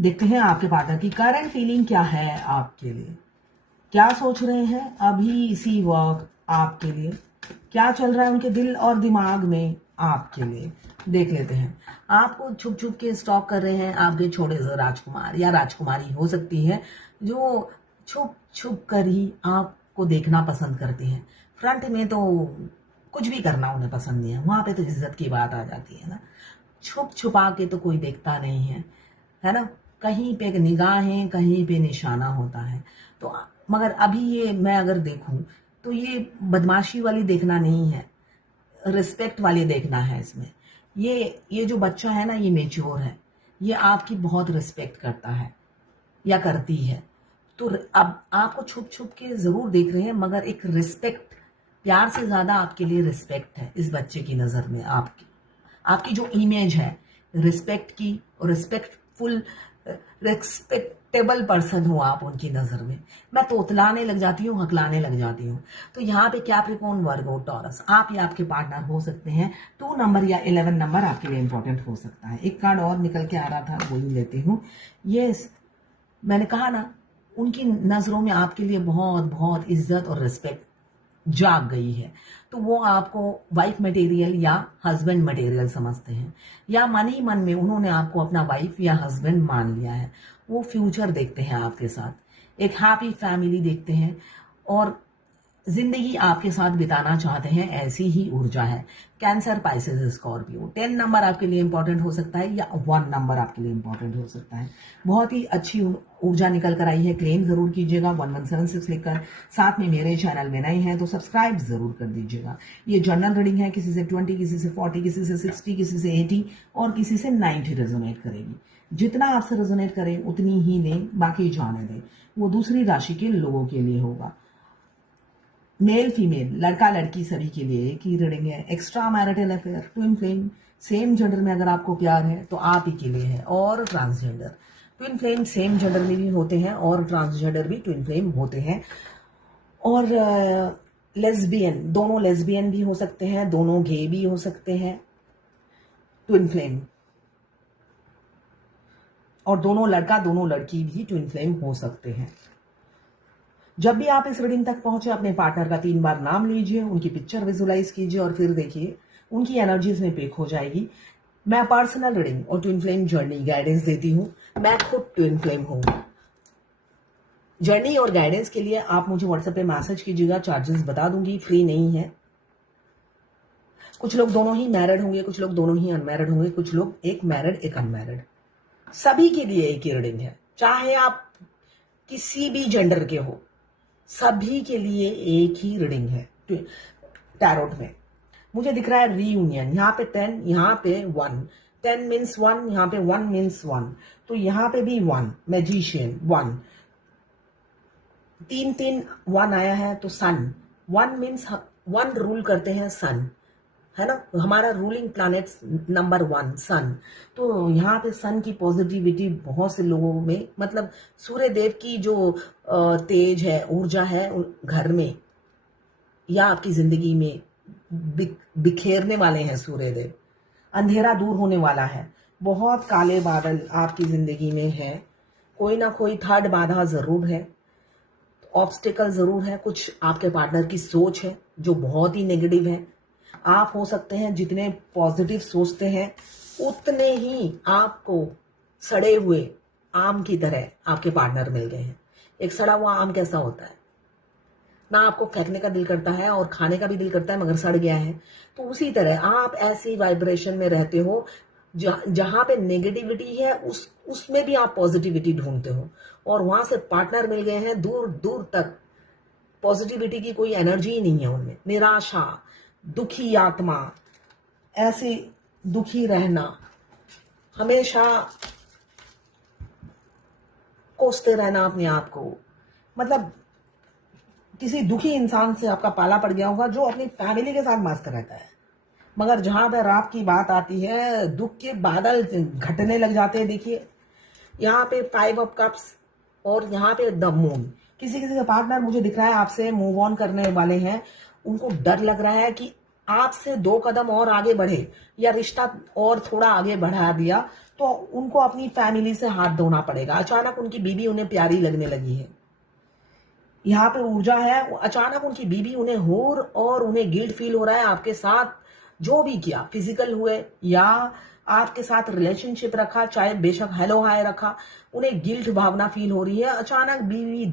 देखते हैं आपके पार्टनर की करंट फीलिंग क्या है आपके लिए, क्या सोच रहे हैं अभी इसी वक्त आपके लिए, क्या चल रहा है उनके दिल और दिमाग में आपके लिए। देख लेते हैं। आपको छुप छुप के स्टॉक कर रहे हैं आपके छोटे से राजकुमार या राजकुमारी हो सकती है, जो छुप छुप कर ही आपको देखना पसंद करते हैं। फ्रंट में तो कुछ भी करना उन्हें पसंद नहीं है, वहां पे तो इज्जत की बात आ जाती है ना। छुप छुपा के तो कोई देखता नहीं है ना। कहीं पे निगाहें, कहीं पे निशाना होता है। तो मगर अभी ये मैं अगर देखूं तो ये बदमाशी वाली देखना नहीं है, रिस्पेक्ट वाली देखना है इसमें। ये जो बच्चा है ना, ये मेच्योर है, ये आपकी बहुत रिस्पेक्ट करता है या करती है। तो अब आपको छुप छुप के जरूर देख रहे हैं, मगर एक रिस्पेक्ट, प्यार से ज्यादा आपके लिए रिस्पेक्ट है इस बच्चे की नजर में। आपकी जो इमेज है रिस्पेक्ट की, और रिस्पेक्टफुल, रिस्पेक्टेबल पर्सन हो आप उनकी नजर में। मैं तोतलाने लग जाती हूँ, हकलाने लग जाती हूँ। तो यहाँ पे कैप्रिकॉर्न, वर्गो, टॉरस, आप या आपके पार्टनर हो सकते हैं। 2 नंबर या 11 नंबर आपके लिए इंपॉर्टेंट हो सकता है। एक कार्ड और निकल के आ रहा था, वही लेती हूँ। यस, मैंने कहा ना, उनकी नजरों में आपके लिए बहुत बहुत इज्जत और रिस्पेक्ट जाग गई है। तो वो आपको वाइफ मटेरियल या हस्बैंड मटेरियल समझते हैं, या मन ही मन में उन्होंने आपको अपना वाइफ या हस्बैंड मान लिया है। वो फ्यूचर देखते हैं आपके साथ, एक हैप्पी फैमिली देखते हैं, और जिंदगी आपके साथ बिताना चाहते हैं, ऐसी ही ऊर्जा है। Cancer, Pisces, Scorpio. 10 नंबर आपके लिए इंपॉर्टेंट हो सकता है, या 1 नंबर आपके लिए इंपॉर्टेंट हो सकता है। बहुत ही अच्छी ऊर्जा निकल कर आई है। क्लेम जरूर कीजिएगा 1176 लिखकर। साथ में मेरे चैनल में नए हैं तो सब्सक्राइब जरूर कर दीजिएगा। ये जनरल रीडिंग है, किसी से 20, किसी से 40, किसी से 60, किसी से 80 और किसी से 90 रेजोनेट करेगी। जितना आपसे रेजोनेट करे उतनी ही दें, बाकी जाने दें। वो दूसरी राशि के लोगों के लिए होगा। मेल फीमेल, लड़का लड़की, सभी के लिए एक ही रीडिंग है। Extra marital affair, twin flame, same gender में अगर आपको प्यार है तो आप ही के लिए है। और transgender, twin flame same gender में भी होते हैं और ट्रांसजेंडर भी ट्विन फ्लेम होते हैं। और लेस्बियन, दोनों लेस्बियन भी हो सकते हैं, दोनों गे भी हो सकते हैं, ट्विन फ्लेम। और दोनों लड़का दोनों लड़की भी ट्विन फ्लेम हो सकते हैं। जब भी आप इस रीडिंग तक पहुंचे, अपने पार्टनर का 3 बार नाम लीजिए, उनकी पिक्चर विजुलाइज कीजिए और फिर देखिए उनकी एनर्जीज में पिक हो जाएगी। मैं पर्सनल रीडिंग और ट्विन फ्लेम जर्नी गाइडेंस देती हूँ। मैं खुद ट्विन फ्लेम हूँ। जर्नी और गाइडेंस के लिए आप मुझे व्हाट्सएप पे मैसेज कीजिएगा, चार्जेस बता दूंगी, फ्री नहीं है। कुछ लोग दोनों ही मैरिड होंगे, कुछ लोग दोनों ही अनमैरिड होंगे, कुछ लोग एक मैरिड एक अनमैरिड। सभी के लिए एक ही रीडिंग है, चाहे आप किसी भी जेंडर के हो, सभी के लिए एक ही रीडिंग है। टैरोट में मुझे दिख रहा है रीयूनियन, यहाँ पे 10, यहाँ पे 1, 10 मीन्स 1, यहाँ पे 1 मीन्स 1, तो यहाँ पे भी 1, मैजिशियन 1, 3 1 आया है तो सन 1 मीन्स 1 रूल करते हैं सन, है ना। हमारा रूलिंग प्लैनेट नंबर 1 सन। तो यहाँ पे सन की पॉजिटिविटी बहुत से लोगों में, मतलब सूर्य देव की जो तेज है, ऊर्जा है घर में या आपकी जिंदगी में बिखेरने वाले हैं सूर्य देव। अंधेरा दूर होने वाला है। बहुत काले बादल आपकी जिंदगी में है। कोई ना कोई थर्ड बाधा जरूर है, ऑब्स्टिकल जरूर है। कुछ आपके पार्टनर की सोच है जो बहुत ही नेगेटिव है। आप हो सकते हैं जितने पॉजिटिव सोचते हैं उतने ही आपको सड़े हुए आम की तरह आपके पार्टनर मिल गए हैं। एक सड़ा हुआ आम कैसा होता है ना, आपको फेंकने का दिल करता है और खाने का भी दिल करता है, मगर सड़ गया है। तो उसी तरह आप ऐसी वाइब्रेशन में रहते हो जहां पे नेगेटिविटी है उसमें भी आप पॉजिटिविटी ढूंढते हो, और वहां से पार्टनर मिल गए हैं। दूर दूर तक पॉजिटिविटी की कोई एनर्जी ही नहीं है उनमें। निराशा, दुखी आत्मा, ऐसे दुखी रहना, हमेशा कोसते रहना अपने आप को। मतलब किसी दुखी इंसान से आपका पाला पड़ गया होगा जो अपनी फैमिली के साथ मस्त रहता है, मगर जहां पर रात की बात आती है दुख के बादल घटने लग जाते हैं। देखिए यहाँ पे 5 ऑफ कप्स और यहाँ पे द मून। किसी किसी का पार्टनर मुझे दिख रहा है आपसे मूव ऑन करने वाले हैं। उनको डर लग रहा है कि आपसे 2 कदम और आगे बढ़े या रिश्ता और थोड़ा आगे बढ़ा दिया तो उनको अपनी फैमिली से हाथ धोना पड़ेगा। अचानक उनकी बीवी उन्हें प्यारी लगने लगी है। यहाँ पे ऊर्जा है, अचानक उनकी बीवी उन्हें और उन्हें गिल्ट फील हो रहा है आपके साथ जो भी किया, फिजिकल हुए या आपके साथ रिलेशनशिप रखा, चाहे बेशक हेलो हाय रखा, उन्हें गिल्ट भावना फील हो रही है। अचानक बीवी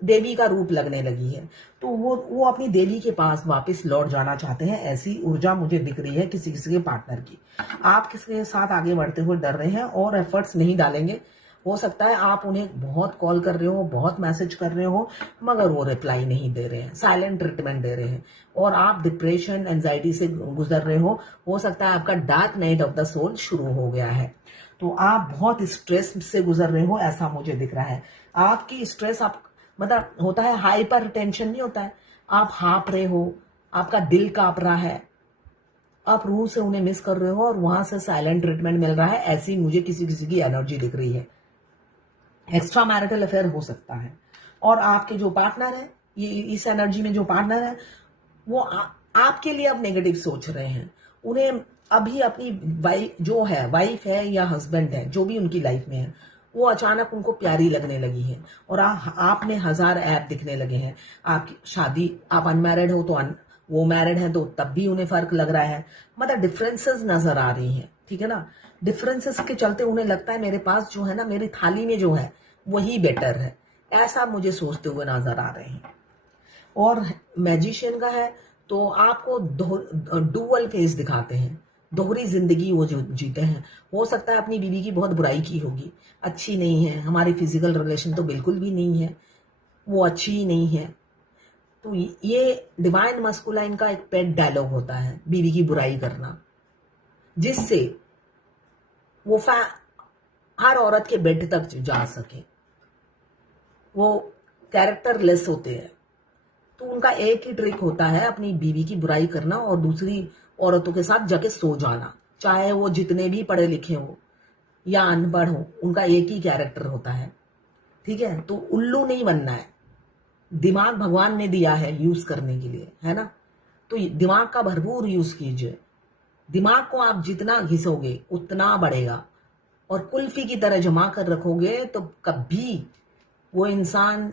देवी का रूप लगने लगी है, तो वो अपनी देवी के पास वापस लौट जाना चाहते हैं। ऐसी ऊर्जा मुझे दिख रही है किसी किसी के पार्टनर की। आप किसी के साथ आगे बढ़ते हुए डर रहे हैं और एफर्ट्स नहीं डालेंगे। हो सकता है आप उन्हें बहुत कॉल कर रहे हो, बहुत मैसेज कर रहे हो, मगर वो रिप्लाई नहीं दे रहे हैं, साइलेंट ट्रीटमेंट दे रहे हैं, और आप डिप्रेशन एंजाइटी से गुजर रहे हो सकता है आपका dark night of the soul शुरू हो गया है। तो आप बहुत स्ट्रेस से गुजर रहे हो, ऐसा मुझे दिख रहा है। आपकी स्ट्रेस आप मतलब होता है हाइपर टेंशन, नहीं होता है, आप हाँप रहे हो, आपका दिल कांप रहा है, आप रूह से उन्हें मिस कर रहे हो और वहां से साइलेंट ट्रीटमेंट मिल रहा है। ऐसी मुझे किसी किसी की एनर्जी दिख रही है। एक्स्ट्रा मैरिटल अफेयर हो सकता है, और आपके जो पार्टनर है, ये इस एनर्जी में जो पार्टनर है वो आपके लिए अब नेगेटिव सोच रहे हैं। उन्हें अभी अपनी वाइफ है या हस्बैंड है, जो भी उनकी लाइफ में है, वो अचानक उनको प्यारी लगने लगी है, और आप में 1000 ऐप दिखने लगे हैं। आपकी शादी, आप अनमैरिड हो तो वो मैरिड है तो तब भी उन्हें फर्क लग रहा है। मतलब डिफरेंसेस नजर आ रही हैं, ठीक है ना। डिफरेंसेस के चलते उन्हें लगता है मेरे पास जो है ना, मेरी थाली में जो है वही बेटर है, ऐसा मुझे सोचते हुए नजर आ रहे हैं। और मैजिशियन का है तो आपको डुअल फेस दिखाते हैं, दोहरी जिंदगी वो जो जीते हैं। हो सकता है अपनी बीवी की बहुत बुराई की होगी, अच्छी नहीं है, हमारी फिजिकल रिलेशन तो बिल्कुल भी नहीं है, वो अच्छी ही नहीं है। तो ये डिवाइन मस्कुलाइन का एक पेट डायलॉग होता है, बीवी की बुराई करना, जिससे वो हर औरत के बेड तक जा सके। वो कैरेक्टरलेस होते हैं, तो उनका एक ही ट्रिक होता है अपनी बीवी की बुराई करना और दूसरी औरतों के साथ जाके सो जाना, चाहे वो जितने भी पढ़े लिखे हो या अनपढ़ हो, उनका एक ही कैरेक्टर होता है, ठीक है। तो उल्लू नहीं बनना है, दिमाग भगवान ने दिया है यूज करने के लिए, है ना। तो दिमाग का भरपूर यूज कीजिए। दिमाग को आप जितना घिसोगे उतना बढ़ेगा, और कुल्फी की तरह जमा कर रखोगे तो कभी वो इंसान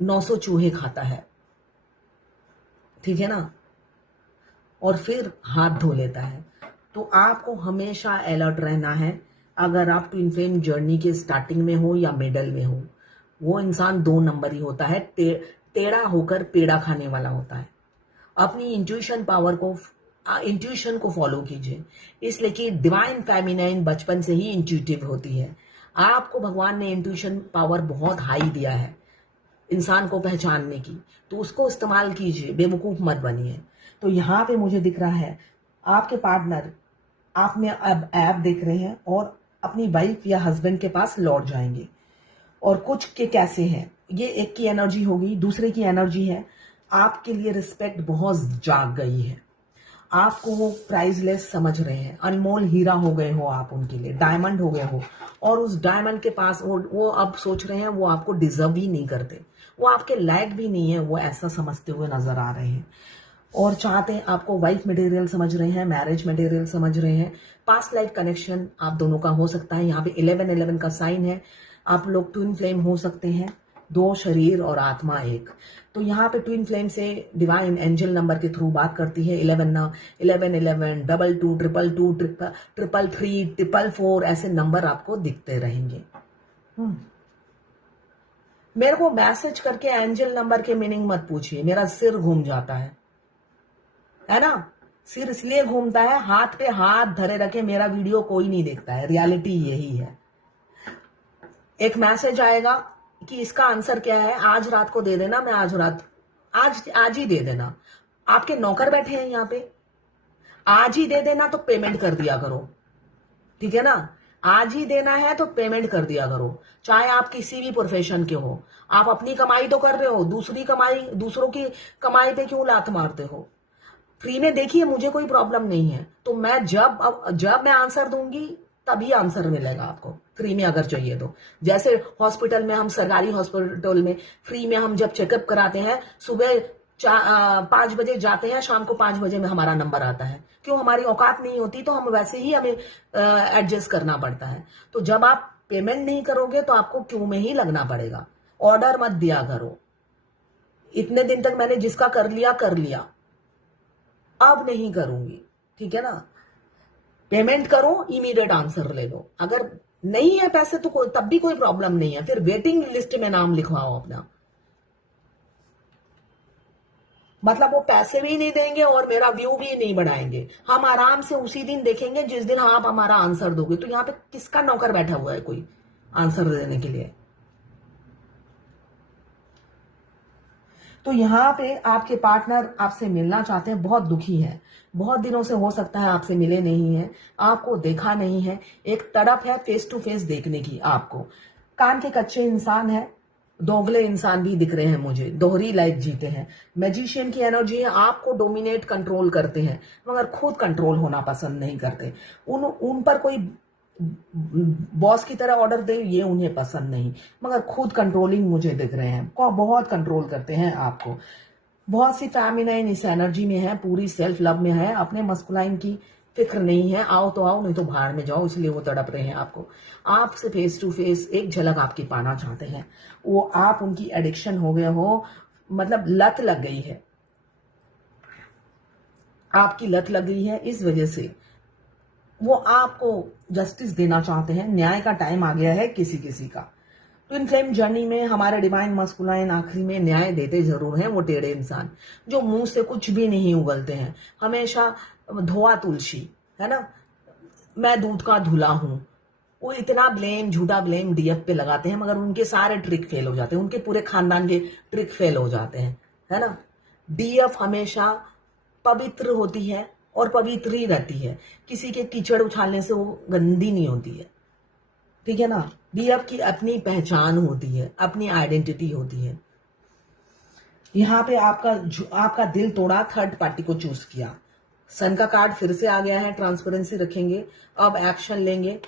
900 चूहे खाता है, ठीक है ना, और फिर हाथ धो लेता है। तो आपको हमेशा अलर्ट रहना है। अगर आप ट्विन फ्लेम जर्नी के स्टार्टिंग में हो या मिडल में हो, वो इंसान 2 नंबर ही होता है, टेढ़ा होकर पेड़ा खाने वाला होता है। अपनी इंट्यूशन को फॉलो कीजिए, इसलिए कि डिवाइन फेमिनाइन बचपन से ही इंट्यूटिव होती है। आपको भगवान ने इंट्यूशन पावर बहुत हाई दिया है इंसान को पहचानने की, तो उसको इस्तेमाल कीजिए, बेवकूफ मत बनिए। तो यहाँ पे मुझे दिख रहा है आपके पार्टनर आप में अब ऐप देख रहे हैं और अपनी वाइफ या हस्बैंड के पास लौट जाएंगे। और कुछ के कैसे हैं, ये एक की एनर्जी होगी, दूसरे की एनर्जी है, आपके लिए रिस्पेक्ट बहुत जाग गई है, आपको वो प्राइसलेस समझ रहे हैं, अनमोल हीरा हो गए हो आप उनके लिए, डायमंड हो गए हो, और उस डायमंड के पास वो अब सोच रहे हैं वो आपको डिजर्व ही नहीं करते, वो आपके लायक भी नहीं है, वो ऐसा समझते हुए नजर आ रहे हैं। और चाहते हैं आपको वाइफ मटेरियल समझ रहे हैं, मैरिज मटेरियल समझ रहे हैं, पास्ट लाइफ कनेक्शन आप दोनों का हो सकता है। यहाँ पे 1111 का साइन है, आप लोग ट्विन फ्लेम हो सकते हैं, 2 शरीर और आत्मा एक। तो यहाँ पे ट्विन फ्लेम से डिवाइन एंजल नंबर के थ्रू बात करती है। 11 11 22 222 333 444 ऐसे नंबर आपको दिखते रहेंगे। मेरे को मैसेज करके एंजल नंबर के मीनिंग मत पूछिए, मेरा सिर घूम जाता है ना। सिर इसलिए घूमता है, हाथ पे हाथ धरे रखे मेरा वीडियो कोई नहीं देखता है, रियलिटी यही है। एक मैसेज आएगा कि इसका आंसर क्या है, आज रात को दे देना, मैं आज ही दे देना। आपके नौकर बैठे हैं यहाँ पे, आज ही दे देना, तो पेमेंट कर दिया करो, ठीक है ना। आज ही देना है तो पेमेंट कर दिया करो, चाहे आप किसी भी प्रोफेशन के हो। आप अपनी कमाई तो कर रहे हो, दूसरों की कमाई पे क्यों लात मारते हो। फ्री में देखिए, मुझे कोई प्रॉब्लम नहीं है, तो मैं जब मैं आंसर दूंगी तभी आंसर मिलेगा आपको, फ्री में अगर चाहिए तो। जैसे हॉस्पिटल में, हम सरकारी हॉस्पिटल में फ्री में हम जब चेकअप कराते हैं, सुबह 5 बजे जाते हैं, शाम को 5 बजे में हमारा नंबर आता है। क्यों? हमारी औकात नहीं होती, तो हम वैसे ही हमें एडजस्ट करना पड़ता है। तो जब आप पेमेंट नहीं करोगे तो आपको क्यू में ही लगना पड़ेगा। ऑर्डर मत दिया करो, इतने दिन तक मैंने जिसका कर लिया, अब नहीं करूंगी, ठीक है ना। पेमेंट करो, इमीडिएट आंसर ले लो। अगर नहीं है पैसे तो तब भी कोई प्रॉब्लम नहीं है, फिर वेटिंग लिस्ट में नाम लिखवाओ अपना। मतलब वो पैसे भी नहीं देंगे और मेरा व्यू भी नहीं बढ़ाएंगे। हम आराम से उसी दिन देखेंगे जिस दिन आप हमारा आंसर दोगे। तो यहाँ पे किसका नौकर बैठा हुआ है कोई आंसर देने के लिए? तो यहाँ पे आपके पार्टनर आपसे मिलना चाहते हैं, बहुत दुखी है, बहुत दिनों से हो सकता है आपसे मिले नहीं है, आपको देखा नहीं है। एक तड़प है फेस टू फेस देखने की आपको। कान के कच्चे इंसान है, दोगले इंसान भी दिख रहे हैं मुझे, दोहरी लाइफ जीते हैं। मैजिशियन की एनर्जी है, आपको डोमिनेट कंट्रोल करते हैं मगर खुद कंट्रोल होना पसंद नहीं करते। उन पर कोई बॉस की तरह ऑर्डर दे, ये उन्हें पसंद नहीं, मगर खुद कंट्रोलिंग मुझे दिख रहे हैं, बहुत कंट्रोल करते हैं आपको। बहुत सी फेमिनाइन इस एनर्जी में है, पूरी सेल्फ लव में है, अपने मस्कुलाइन की फिक्र नहीं है। आओ तो आओ, नहीं तो बाहर में जाओ, इसलिए वो तड़प रहे हैं आपको। आपसे फेस टू फेस एक झलक आपकी पाना चाहते हैं। वो आप उनकी एडिक्शन हो गए हो, मतलब लत लग गई है, आपकी लत लग गई है। इस वजह से वो आपको जस्टिस देना चाहते हैं। न्याय का टाइम आ गया है किसी किसी का। ट्विन फ्लेम जर्नी में हमारे डिवाइन मस्कुलाइन आखिरी में न्याय देते जरूर हैं। वो टेढ़े इंसान जो मुंह से कुछ भी नहीं उगलते हैं, हमेशा धोआ तुलसी, है ना, मैं दूध का धुला हूं। वो इतना ब्लेम, झूठा ब्लेम डीएफ पे लगाते हैं, मगर उनके सारे ट्रिक फेल हो जाते हैं, उनके पूरे खानदान के ट्रिक फेल हो जाते हैं, है ना। डीएफ हमेशा पवित्र होती है और पवित्र ही रहती है, किसी के कीचड़ उछालने से वो गंदी नहीं होती है, ठीक है ना। डीएफ की अपनी पहचान होती है, अपनी आइडेंटिटी होती है। यहाँ पे आपका दिल तोड़ा, थर्ड पार्टी को चूज किया। सन का कार्ड फिर से आ गया है, ट्रांसपेरेंसी रखेंगे, अब एक्शन लेंगे।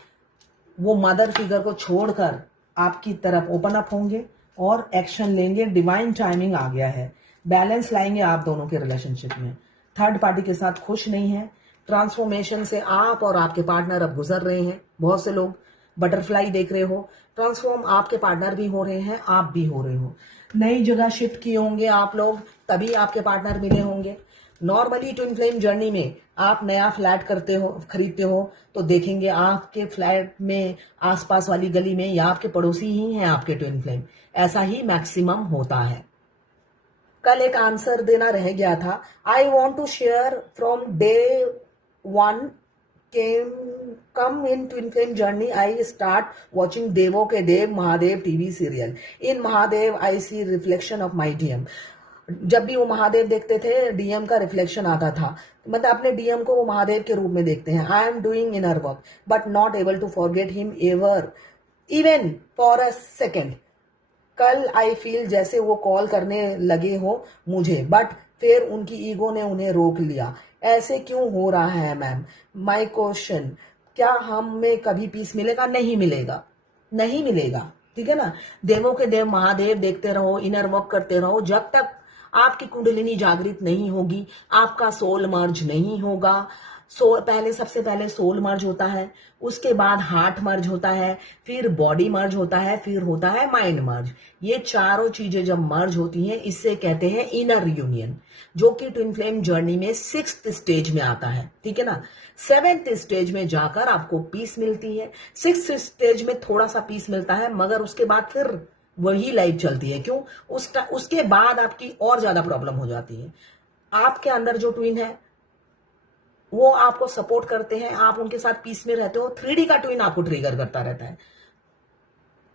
वो मदर फिगर को छोड़कर आपकी तरफ ओपन अप होंगे और एक्शन लेंगे। डिवाइन टाइमिंग आ गया है, बैलेंस लाएंगे आप दोनों के रिलेशनशिप में। थर्ड पार्टी के साथ खुश नहीं है। ट्रांसफॉर्मेशन से आप और आपके पार्टनर अब गुजर रहे हैं। बहुत से लोग बटरफ्लाई देख रहे हो, ट्रांसफॉर्म आपके पार्टनर भी हो रहे हैं, आप भी हो रहे हो। नई जगह शिफ्ट किए होंगे आप लोग, तभी आपके पार्टनर मिले होंगे। नॉर्मली ट्विन फ्लेम जर्नी में आप नया फ्लैट खरीदते हो तो देखेंगे आपके फ्लैट में आसपास वाली गली में या आपके पड़ोसी ही हैं आपके ट्विन फ्लेम। ऐसा ही मैक्सिमम होता है। कल एक आंसर देना रह गया था। I want to share from day 1 come in twin flame journey. I start watching देवों के देव Mahadev TV serial. In Mahadev I see reflection of my DM। जब भी वो महादेव देखते थे, डीएम का रिफ्लेक्शन आता था, मतलब अपने डीएम को वो महादेव के रूप में देखते हैं। I am doing inner work but not able to forget him ever even for a second. कल आई फील जैसे वो कॉल करने लगे हो मुझे, बट फिर उनकी ईगो ने उन्हें रोक लिया। ऐसे क्यों हो रहा है मैम? माई क्वेश्चन, क्या हम में कभी पीस मिलेगा? नहीं मिलेगा, नहीं मिलेगा, ठीक है ना। देवों के देव महादेव देखते रहो, इनर वर्क करते रहो। जब तक आपकी कुंडलिनी जागृत नहीं होगी, आपका सोल मर्ज नहीं होगा। सबसे पहले सोल मर्ज होता है, उसके बाद हार्ट मर्ज होता है, फिर बॉडी मर्ज होता है, फिर होता है माइंड मर्ज। ये चारों चीजें जब मर्ज होती हैं, इससे कहते हैं इनर यूनियन, जो कि ट्विन फ्लेम जर्नी में 6th स्टेज में आता है, ठीक है ना। 7th स्टेज में जाकर आपको पीस मिलती है। 6th स्टेज में थोड़ा सा पीस मिलता है, मगर उसके बाद फिर वही लाइफ चलती है। क्यों? उसके बाद आपकी और ज्यादा प्रॉब्लम हो जाती है। आपके अंदर जो ट्विन है वो आपको सपोर्ट करते हैं, आप उनके साथ पीस में रहते हो। 3D का ट्विन आपको ट्रिगर करता रहता है,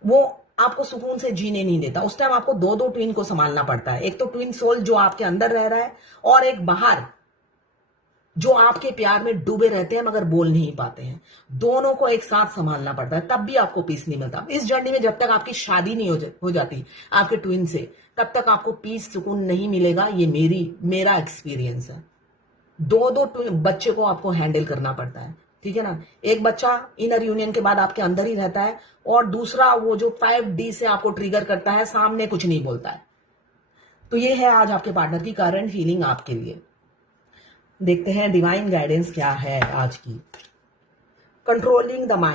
वो आपको सुकून से जीने नहीं देता। उस टाइम आपको दो ट्विन को संभालना पड़ता है। एक तो ट्विन सोल जो आपके अंदर रह रहा है, और एक बाहर जो आपके प्यार में डूबे रहते हैं मगर बोल नहीं पाते हैं। दोनों को एक साथ संभालना पड़ता है, तब भी आपको पीस नहीं मिलता। इस जर्नी में जब तक आपकी शादी नहीं हो जाती आपके ट्विन से, तब तक आपको पीस सुकून नहीं मिलेगा। ये मेरा एक्सपीरियंस है। दो बच्चे को आपको हैंडल करना पड़ता है, ठीक है ना। एक बच्चा इनर यूनियन के बाद आपके अंदर ही रहता है, और दूसरा वो जो 5D से आपको ट्रिगर करता है, सामने कुछ नहीं बोलता है। तो ये है आज आपके पार्टनर की करंट फीलिंग आपके लिए। देखते हैं डिवाइन गाइडेंस क्या है आज की। Controlling the mind.